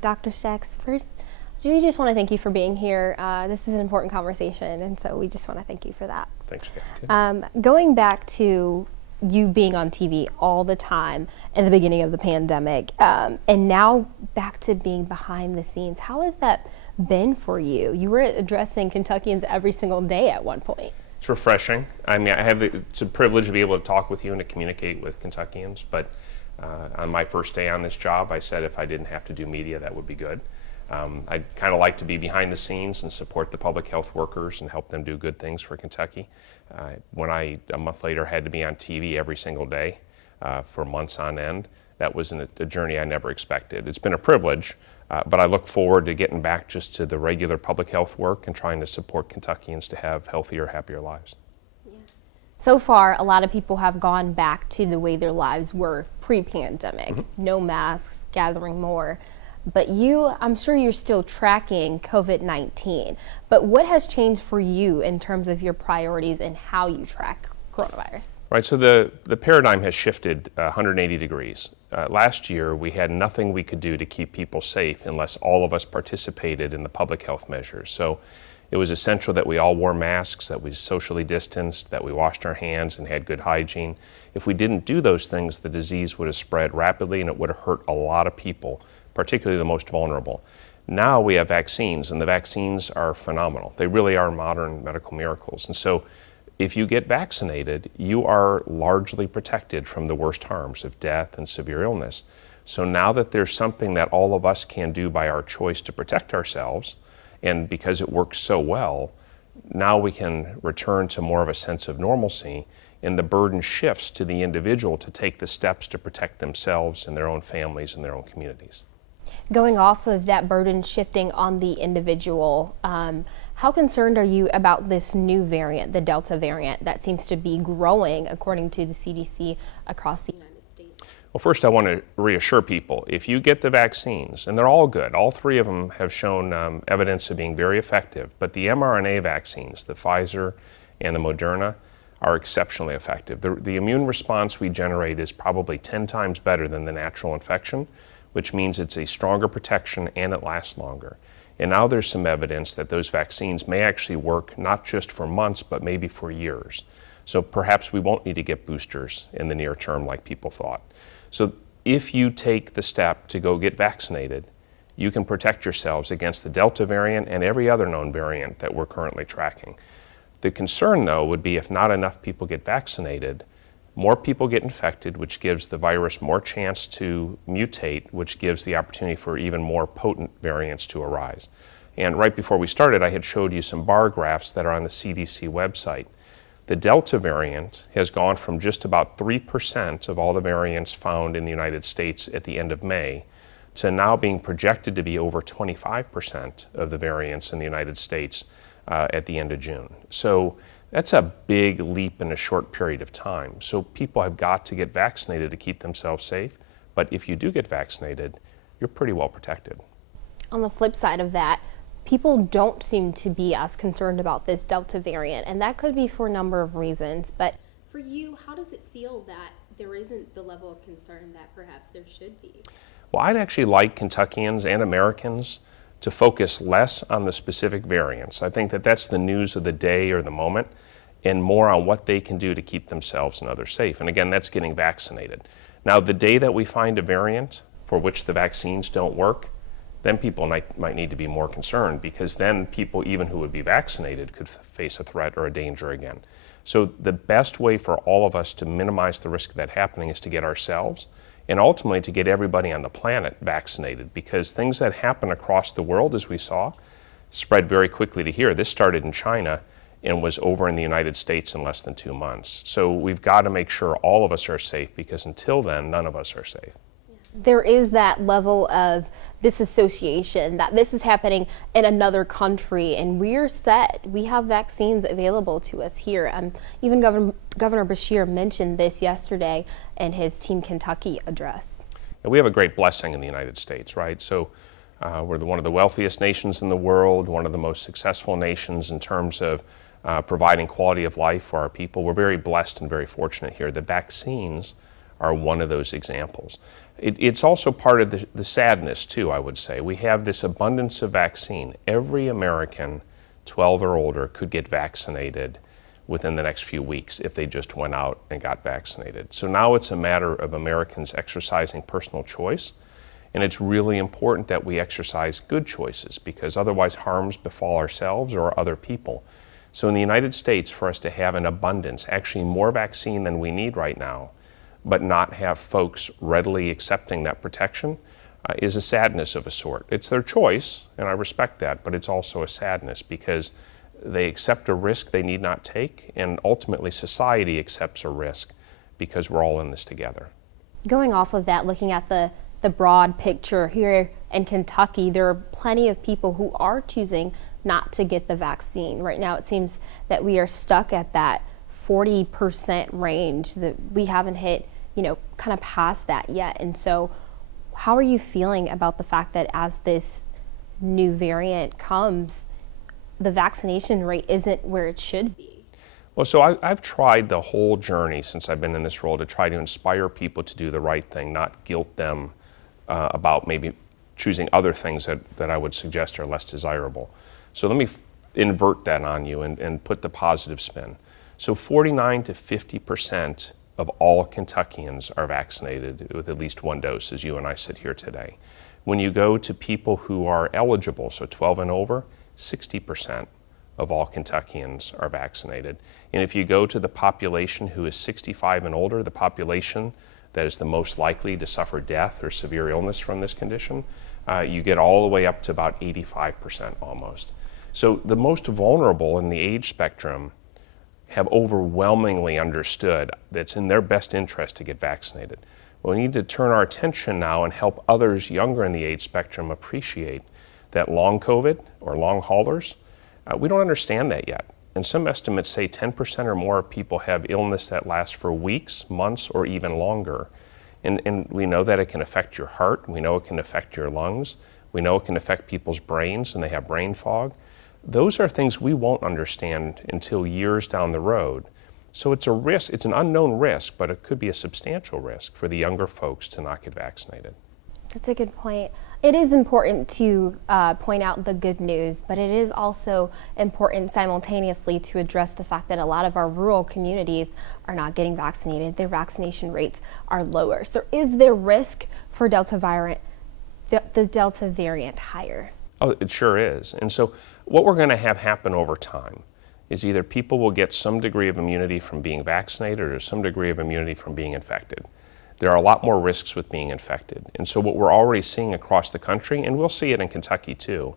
Dr. Stacks, first, we just want to thank you for being here. This is an important conversation, and so we just want to thank you for that. Thanks for having me. Going back to you being on TV all the time in the beginning of the pandemic, and now back to being behind the scenes, how has that been for you? You were addressing Kentuckians every single day at one point. It's refreshing. I mean, it's a privilege to be able to talk with you and to communicate with Kentuckians, but on my first day on this job, I said if I didn't have to do media, that would be good. I'd kind of like to be behind the scenes and support the public health workers and help them do good things for Kentucky. When I, a month later, had to be on TV every single day for months on end, that was a journey I never expected. It's been a privilege, but I look forward to getting back just to the regular public health work and trying to support Kentuckians to have healthier, happier lives. So far, a lot of people have gone back to the way their lives were pre-pandemic. No masks, gathering more. But you, I'm sure you're still tracking COVID-19. But what has changed for you in terms of your priorities and how you track coronavirus? Right, so the paradigm has shifted 180 degrees. Last year, we had nothing we could do to keep people safe unless all of us participated in the public health measures. So it was essential that we all wore masks, that we socially distanced, that we washed our hands and had good hygiene. If we didn't do those things, the disease would have spread rapidly and it would have hurt a lot of people, particularly the most vulnerable. Now we have vaccines, and the vaccines are phenomenal. They really are modern medical miracles. And so if you get vaccinated, you are largely protected from the worst harms of death and severe illness. So now that there's something that all of us can do by our choice to protect ourselves, and because it works so well, now we can return to more of a sense of normalcy, and the burden shifts to the individual to take the steps to protect themselves and their own families and their own communities. Going off of that burden shifting on the individual, how concerned are you about this new variant, the Delta variant, that seems to be growing, according to the CDC, across the United States? Well, first I want to reassure people, if you get the vaccines, and they're all good, all three of them have shown evidence of being very effective, but the mRNA vaccines, the Pfizer and the Moderna, are exceptionally effective. The immune response we generate is probably 10 times better than the natural infection, which means it's a stronger protection and it lasts longer. And now there's some evidence that those vaccines may actually work not just for months, but maybe for years. So perhaps we won't need to get boosters in the near term like people thought. So if you take the step to go get vaccinated, you can protect yourselves against the Delta variant and every other known variant that we're currently tracking. The concern, though, would be if not enough people get vaccinated, more people get infected, which gives the virus more chance to mutate, which gives the opportunity for even more potent variants to arise. And right before we started, I had showed you some bar graphs that are on the CDC website. The Delta variant has gone from just about 3% of all the variants found in the United States at the end of May to now being projected to be over 25% of the variants in the United States at the end of June. So that's a big leap in a short period of time. So people have got to get vaccinated to keep themselves safe. But if you do get vaccinated, you're pretty well protected. On the flip side of that, people don't seem to be as concerned about this Delta variant, and that could be for a number of reasons. But for you, how does it feel that there isn't the level of concern that perhaps there should be? Well, I'd actually like Kentuckians and Americans to focus less on the specific variants. I think that that's the news of the day or the moment, and more on what they can do to keep themselves and others safe. And again, that's getting vaccinated. Now, the day that we find a variant for which the vaccines don't work, then people might need to be more concerned, because then people, even who would be vaccinated, could face a threat or a danger again. So the best way for all of us to minimize the risk of that happening is to get ourselves and ultimately to get everybody on the planet vaccinated, because things that happen across the world, as we saw, spread very quickly to here. This started in China and was over in the United States in less than 2 months. So we've got to make sure all of us are safe, because until then, none of us are safe. There is that level of disassociation that this is happening in another country and we're set. We have vaccines available to us here. Even Governor Beshear mentioned this yesterday in his Team Kentucky address. And we have a great blessing in the United States, right? So we're one of the wealthiest nations in the world, one of the most successful nations in terms of providing quality of life for our people. We're very blessed and very fortunate here. The vaccines are one of those examples. It's also part of the sadness too, I would say. We have this abundance of vaccine. Every American 12 or older could get vaccinated within the next few weeks if they just went out and got vaccinated. So now it's a matter of Americans exercising personal choice, and it's really important that we exercise good choices, because otherwise harms befall ourselves or other people. So in the United States, for us to have an abundance, actually more vaccine than we need right now, but not have folks readily accepting that protection, is a sadness of a sort. It's their choice, and I respect that, but it's also a sadness because they accept a risk they need not take, and ultimately society accepts a risk because we're all in this together. Going off of that, looking at the broad picture here in Kentucky, there are plenty of people who are choosing not to get the vaccine. Right now, it seems that we are stuck at that 40% range, that we haven't hit, kind of past that yet. And so how are you feeling about the fact that as this new variant comes, the vaccination rate isn't where it should be? Well, so I've tried the whole journey since I've been in this role to try to inspire people to do the right thing, not guilt them about maybe choosing other things that I would suggest are less desirable. So let me invert that on you and put the positive spin. So 49 to 50% of all Kentuckians are vaccinated with at least one dose, as you and I sit here today. When you go to people who are eligible, so 12 and over, 60% of all Kentuckians are vaccinated. And if you go to the population who is 65 and older, the population that is the most likely to suffer death or severe illness from this condition, you get all the way up to about 85% almost. So the most vulnerable in the age spectrum have overwhelmingly understood that it's in their best interest to get vaccinated. We need to turn our attention now and help others younger in the age spectrum appreciate that long COVID or long haulers, we don't understand that yet. And some estimates say 10% or more of people have illness that lasts for weeks, months, or even longer. And we know that it can affect your heart, we know it can affect your lungs, we know it can affect people's brains and they have brain fog. Those are things we won't understand until years down the road. So it's a risk, it's an unknown risk, but it could be a substantial risk for the younger folks to not get vaccinated. That's a good point. It is important to point out the good news, but it is also important simultaneously to address the fact that a lot of our rural communities are not getting vaccinated. Their vaccination rates are lower. So is there risk for the Delta variant higher? Oh, it sure is. And so what we're going to have happen over time is either people will get some degree of immunity from being vaccinated or some degree of immunity from being infected. There are a lot more risks with being infected. And so what we're already seeing across the country, and we'll see it in Kentucky too,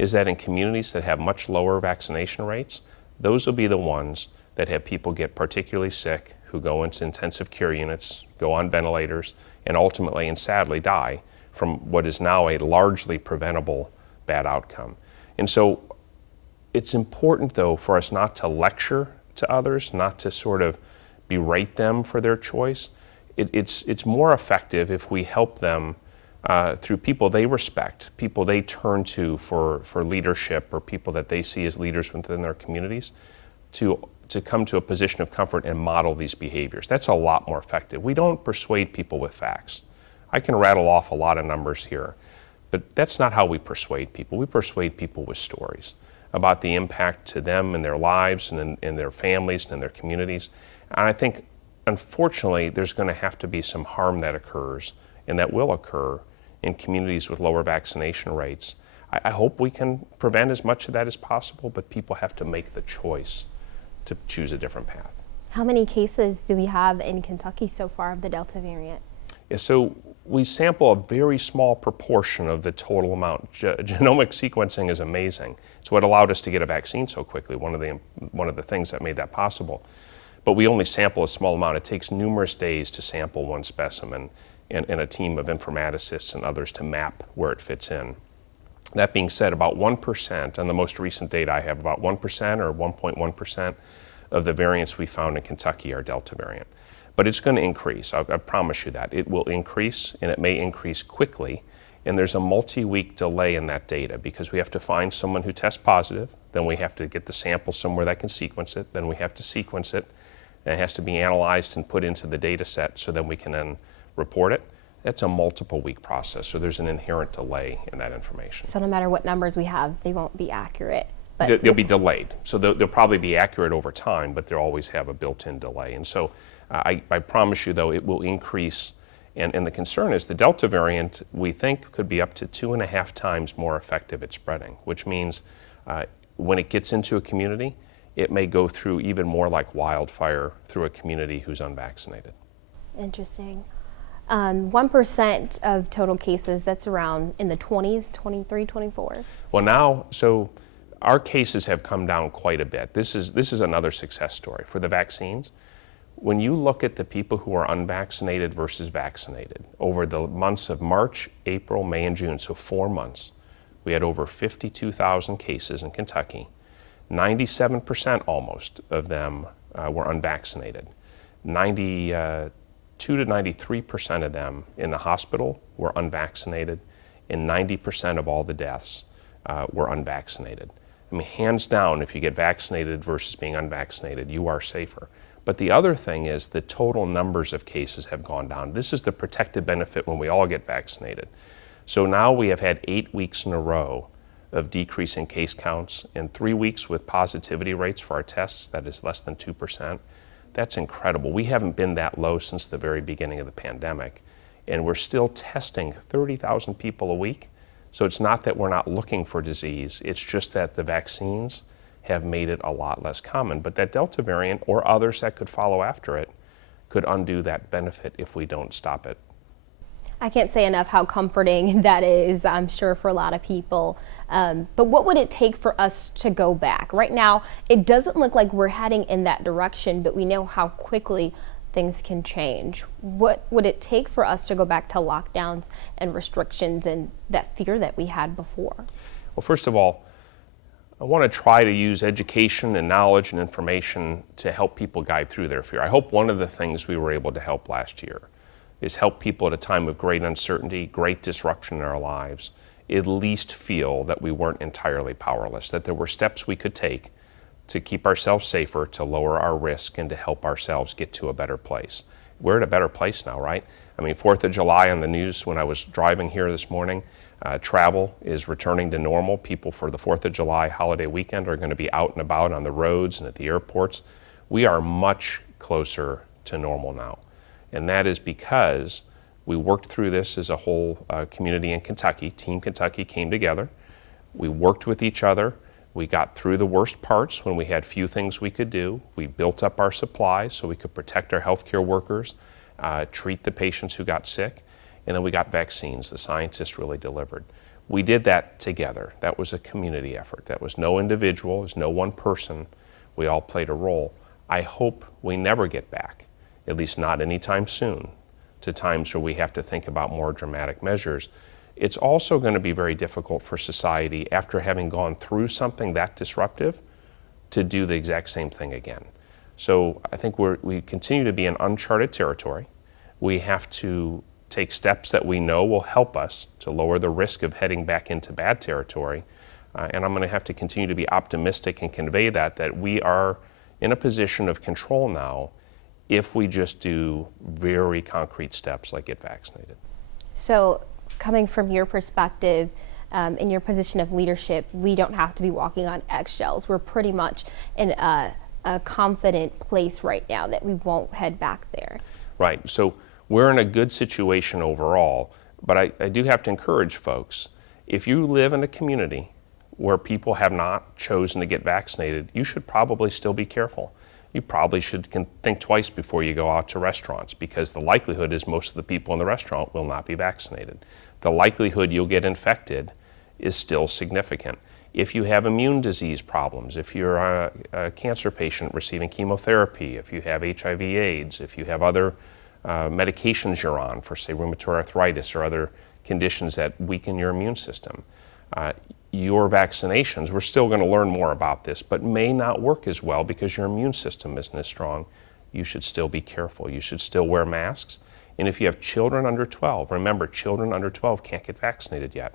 is that in communities that have much lower vaccination rates, those will be the ones that have people get particularly sick, who go into intensive care units, go on ventilators, and ultimately and sadly die from what is now a largely preventable bad outcome. And so it's important though for us not to lecture to others, not to sort of berate them for their choice. It's more effective if we help them through people they respect, people they turn to for leadership, or people that they see as leaders within their communities, to come to a position of comfort and model these behaviors. That's a lot more effective. We don't persuade people with facts. I can rattle off a lot of numbers here, but that's not how we persuade people. We persuade people with stories about the impact to them and their lives and in their families and in their communities. And I think, unfortunately, there's going to have to be some harm that occurs, and that will occur in communities with lower vaccination rates. I hope we can prevent as much of that as possible, but people have to make the choice to choose a different path. How many cases do we have in Kentucky so far of the Delta variant? Yeah, so we sample a very small proportion of the total amount. Genomic sequencing is amazing. It's what allowed us to get a vaccine so quickly, one of the things that made that possible. But we only sample a small amount. It takes numerous days to sample one specimen, and a team of informaticists and others to map where it fits in. That being said, about 1%, on the most recent data I have, about 1% or 1.1% of the variants we found in Kentucky are Delta variant. But it's going to increase, I promise you that. It will increase, and it may increase quickly, and there's a multi-week delay in that data because we have to find someone who tests positive, then we have to get the sample somewhere that can sequence it, then we have to sequence it, and it has to be analyzed and put into the data set so that we can then report it. That's a multiple week process, so there's an inherent delay in that information. So no matter what numbers we have, they won't be accurate. They'll be delayed. So they'll probably be accurate over time, but they'll always have a built-in delay. And so I promise you, though, it will increase. And the concern is the Delta variant, we think, could be up to 2.5 times more effective at spreading, which means when it gets into a community, it may go through even more like wildfire through a community who's unvaccinated. Interesting. 1% of total cases, that's around in the 20s, 23, 24? Well, now, so our cases have come down quite a bit. This is another success story for the vaccines. When you look at the people who are unvaccinated versus vaccinated, over the months of March, April, May, and June, so 4 months, we had over 52,000 cases in Kentucky. 97% almost of them were unvaccinated. 92 to 93% of them in the hospital were unvaccinated, and 90% of all the deaths were unvaccinated. I mean, hands down, if you get vaccinated versus being unvaccinated, you are safer. But the other thing is the total numbers of cases have gone down. This is the protective benefit when we all get vaccinated. So now we have had 8 weeks in a row of decreasing case counts, and 3 weeks with positivity rates for our tests that is less than 2%. That's incredible. We haven't been that low since the very beginning of the pandemic, and we're still testing 30,000 people a week. So it's not that we're not looking for disease, it's just that the vaccines have made it a lot less common. But that Delta variant, or others that could follow after it, could undo that benefit if we don't stop it. I can't say enough how comforting that is, I'm sure, for a lot of people. But what would it take for us to go back? Right now, it doesn't look like we're heading in that direction, but we know how quickly things can change. What would it take for us to go back to lockdowns and restrictions and that fear that we had before? Well, first of all, I want to try to use education and knowledge and information to help people guide through their fear. I hope one of the things we were able to help last year is help people at a time of great uncertainty, great disruption in our lives, at least feel that we weren't entirely powerless, that there were steps we could take to keep ourselves safer, to lower our risk, and to help ourselves get to a better place. We're at a better place now, right? I mean, 4th of July on the news when I was driving here this morning, travel is returning to normal. People for the 4th of July holiday weekend are going to be out and about on the roads and at the airports. We are much closer to normal now. And that is because we worked through this as a whole community in Kentucky. Team Kentucky came together. We worked with each other. We got through the worst parts when we had few things we could do. We built up our supplies so we could protect our healthcare workers, treat the patients who got sick, and then we got vaccines. The scientists really delivered. We did that together. That was a community effort. That was no individual, it was no one person. We all played a role. I hope we never get back, at least not anytime soon, to times where we have to think about more dramatic measures. It's also going to be very difficult for society, after having gone through something that disruptive, to do the exact same thing again. So I think we continue to be in uncharted territory. We have to take steps that we know will help us to lower the risk of heading back into bad territory. And I'm going to have to continue to be optimistic and convey that we are in a position of control now if we just do very concrete steps like get vaccinated. So coming from your perspective, in your position of leadership, we don't have to be walking on eggshells. We're pretty much in a confident place right now that we won't head back there. Right. So we're in a good situation overall, but I do have to encourage folks, if you live in a community where people have not chosen to get vaccinated, you should probably still be careful. You probably should think twice before you go out to restaurants, because the likelihood is most of the people in the restaurant will not be vaccinated. The likelihood you'll get infected is still significant. If you have immune disease problems, if you're a cancer patient receiving chemotherapy, if you have HIV/AIDS, if you have other medications you're on for, say, rheumatoid arthritis or other conditions that weaken your immune system, your vaccinations, we're still going to learn more about this, but may not work as well because your immune system isn't as strong. You should still be careful. You should still wear masks. And if you have children under 12, remember, children under 12 can't get vaccinated yet.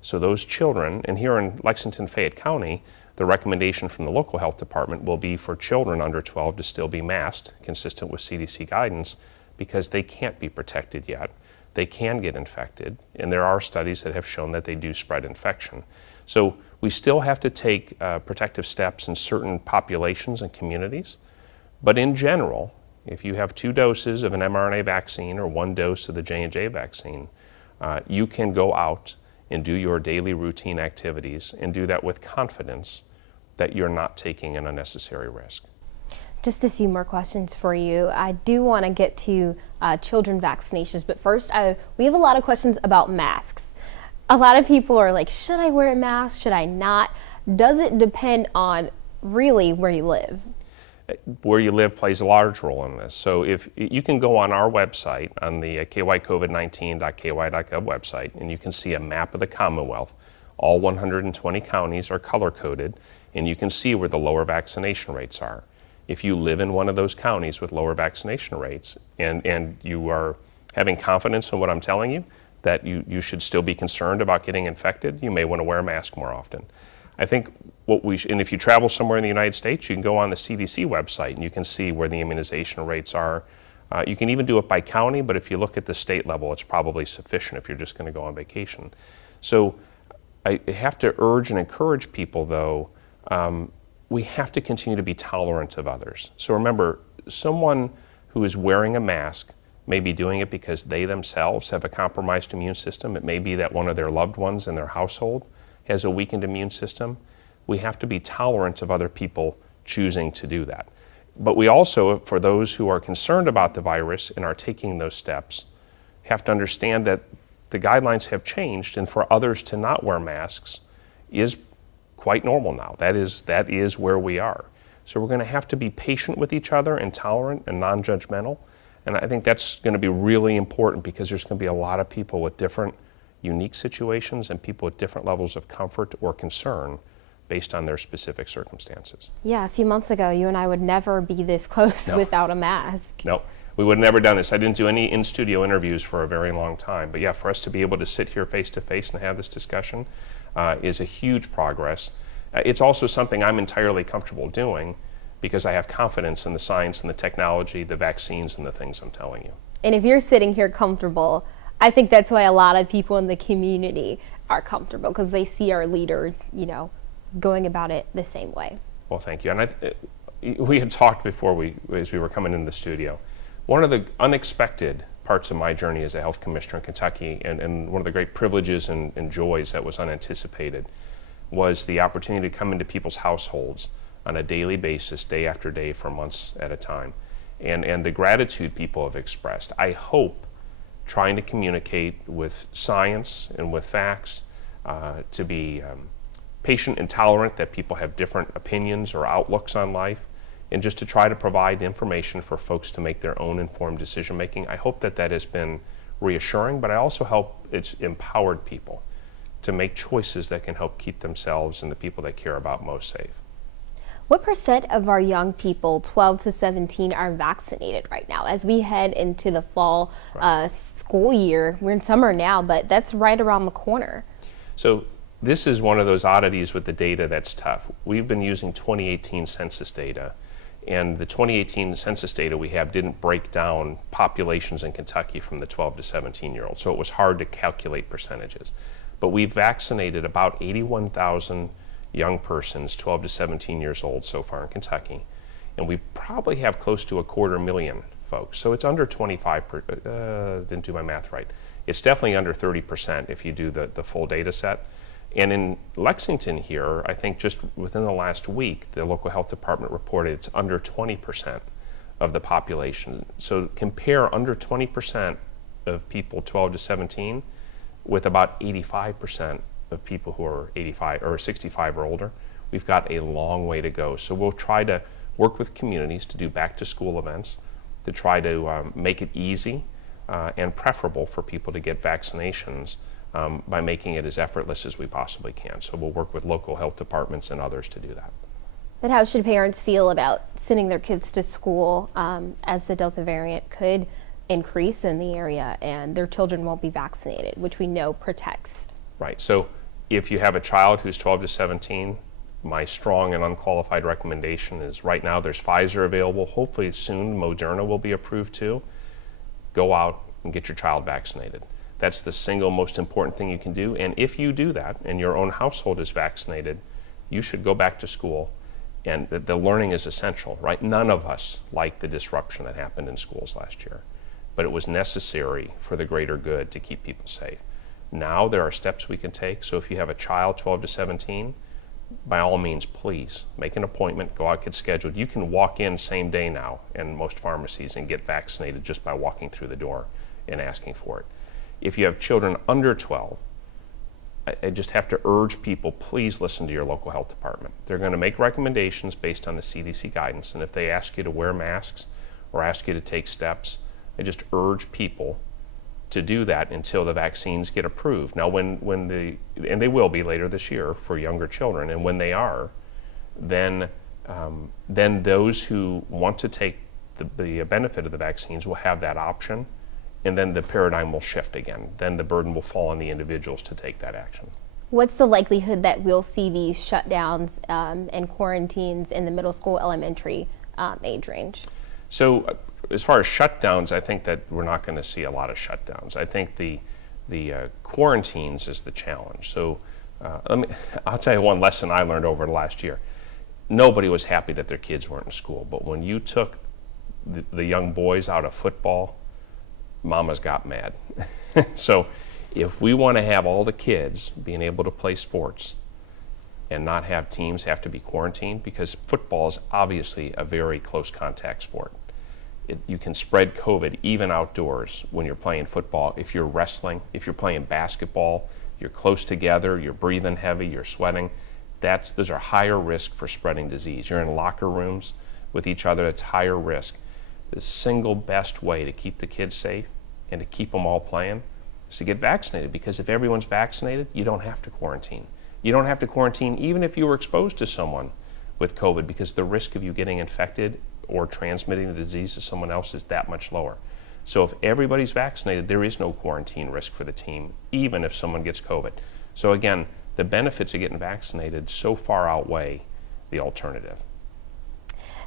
So those children, and here in Lexington, Fayette County, the recommendation from the local health department will be for children under 12 to still be masked, consistent with CDC guidance, because they can't be protected yet. They can get infected, and there are studies that have shown that they do spread infection. So we still have to take protective steps in certain populations and communities, but in general, if you have 2 doses of an mRNA vaccine or 1 dose of the J&J vaccine, you can go out and do your daily routine activities and do that with confidence that you're not taking an unnecessary risk. Just a few more questions for you. I do want to get to children vaccinations, but first, we have a lot of questions about masks. A lot of people are like, should I wear a mask? Should I not? Does it depend on really where you live? Where you live plays a large role in this. So if you can go on our website, on the kycovid19.ky.gov website, and you can see a map of the Commonwealth. All 120 counties are color-coded, and you can see where the lower vaccination rates are. If you live in one of those counties with lower vaccination rates, and you are having confidence in what I'm telling you, that you should still be concerned about getting infected, you may want to wear a mask more often. I think and if you travel somewhere in the United States, you can go on the CDC website and you can see where the immunization rates are. You can even do it by county, but if you look at the state level, it's probably sufficient if you're just going to go on vacation. So I have to urge and encourage people, though, we have to continue to be tolerant of others. So remember, someone who is wearing a mask may be doing it because they themselves have a compromised immune system. It may be that one of their loved ones in their household has a weakened immune system. We have to be tolerant of other people choosing to do that. But we also, for those who are concerned about the virus and are taking those steps, have to understand that the guidelines have changed, and for others to not wear masks is quite normal now. That is where we are. So we're going to have to be patient with each other and tolerant and non-judgmental. And I think that's going to be really important, because there's going to be a lot of people with different unique situations and people with different levels of comfort or concern based on their specific circumstances. Yeah, a few months ago, you and I would never be this close without a mask. No, we would have never done this. I didn't do any in-studio interviews for a very long time. But yeah, for us to be able to sit here face-to-face and have this discussion is a huge progress. It's also something I'm entirely comfortable doing because I have confidence in the science and the technology, the vaccines, and the things I'm telling you. And if you're sitting here comfortable, I think that's why a lot of people in the community are comfortable, because they see our leaders, going about it the same way. Well, thank you. And we had talked before as we were coming into the studio. One of the unexpected parts of my journey as a health commissioner in Kentucky, and one of the great privileges and joys that was unanticipated, was the opportunity to come into people's households on a daily basis, day after day, for months at a time. And the gratitude people have expressed. I hope trying to communicate with science and with facts, to be patient and tolerant that people have different opinions or outlooks on life, and just to try to provide information for folks to make their own informed decision making. I hope that has been reassuring, but I also hope it's empowered people to make choices that can help keep themselves and the people they care about most safe. What % of our young people, 12 to 17, are vaccinated right now as we head into the fall school year? We're in summer now, but that's right around the corner. So this is one of those oddities with the data that's tough. We've been using 2018 census data, and the 2018 census data we have didn't break down populations in Kentucky from the 12 to 17-year-olds, so it was hard to calculate percentages. But we've vaccinated about 81,000 young persons, 12 to 17 years old so far in Kentucky, and we probably have close to 250,000 folks. So it's under 25%, didn't do my math right. It's definitely under 30% if you do the full data set. And in Lexington here, I think just within the last week, the local health department reported it's under 20% of the population. So compare under 20% of people 12 to 17 with about 85% of people who are 85 or 65 or older. We've got a long way to go. So we'll try to work with communities to do back to school events, to try to make it easy and preferable for people to get vaccinations by making it as effortless as we possibly can. So we'll work with local health departments and others to do that. But how should parents feel about sending their kids to school as the Delta variant could increase in the area and their children won't be vaccinated, which we know protects? Right. So if you have a child who's 12 to 17, my strong and unqualified recommendation is right now there's Pfizer available. Hopefully soon Moderna will be approved too. Go out and get your child vaccinated. That's the single most important thing you can do. And if you do that and your own household is vaccinated, you should go back to school. And the learning is essential, right? None of us like the disruption that happened in schools last year, but it was necessary for the greater good to keep people safe. Now there are steps we can take. So if you have a child 12 to 17, by all means, please make an appointment, go out, get scheduled. You can walk in same day now in most pharmacies and get vaccinated just by walking through the door and asking for it. If you have children under 12, I just have to urge people, please listen to your local health department. They're going to make recommendations based on the CDC guidance, and if they ask you to wear masks or ask you to take steps, I just urge people to do that until the vaccines get approved. Now, and they will be later this year for younger children, and when they are, then those who want to take the benefit of the vaccines will have that option. And then the paradigm will shift again. Then the burden will fall on the individuals to take that action. What's the likelihood that we'll see these shutdowns and quarantines in the middle school, elementary age range? So as far as shutdowns, I think that we're not going to see a lot of shutdowns. I think the quarantines is the challenge. So I'll tell you one lesson I learned over the last year. Nobody was happy that their kids weren't in school, but when you took the young boys out of football, mamas got mad. So if we want to have all the kids being able to play sports and not have teams have to be quarantined, because football is obviously a very close contact sport. You can spread COVID even outdoors when you're playing football. If you're wrestling, if you're playing basketball, you're close together, you're breathing heavy, you're sweating. Those are higher risk for spreading disease. You're in locker rooms with each other, it's higher risk. The single best way to keep the kids safe and to keep them all playing is to get vaccinated, because if everyone's vaccinated, you don't have to quarantine. You don't have to quarantine even if you were exposed to someone with COVID, because the risk of you getting infected or transmitting the disease to someone else is that much lower. So if everybody's vaccinated, there is no quarantine risk for the team, even if someone gets COVID. So again, the benefits of getting vaccinated so far outweigh the alternative.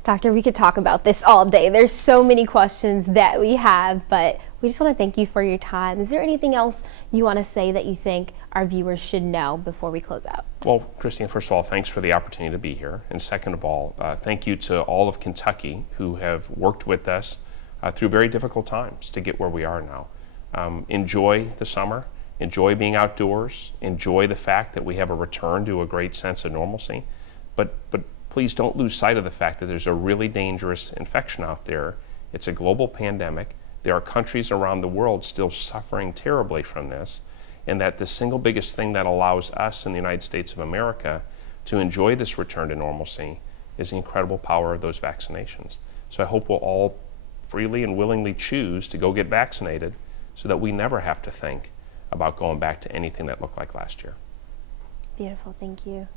Doctor, we could talk about this all day. There's so many questions that we have, but we just want to thank you for your time. Is there anything else you want to say that you think our viewers should know before we close out? Well, Christine, first of all, thanks for the opportunity to be here. And second of all, thank you to all of Kentucky who have worked with us through very difficult times to get where we are now. Enjoy the summer, enjoy being outdoors, enjoy the fact that we have a return to a great sense of normalcy. But please don't lose sight of the fact that there's a really dangerous infection out there. It's a global pandemic. There are countries around the world still suffering terribly from this, and that the single biggest thing that allows us in the United States of America to enjoy this return to normalcy is the incredible power of those vaccinations. So I hope we'll all freely and willingly choose to go get vaccinated so that we never have to think about going back to anything that looked like last year. Beautiful, thank you.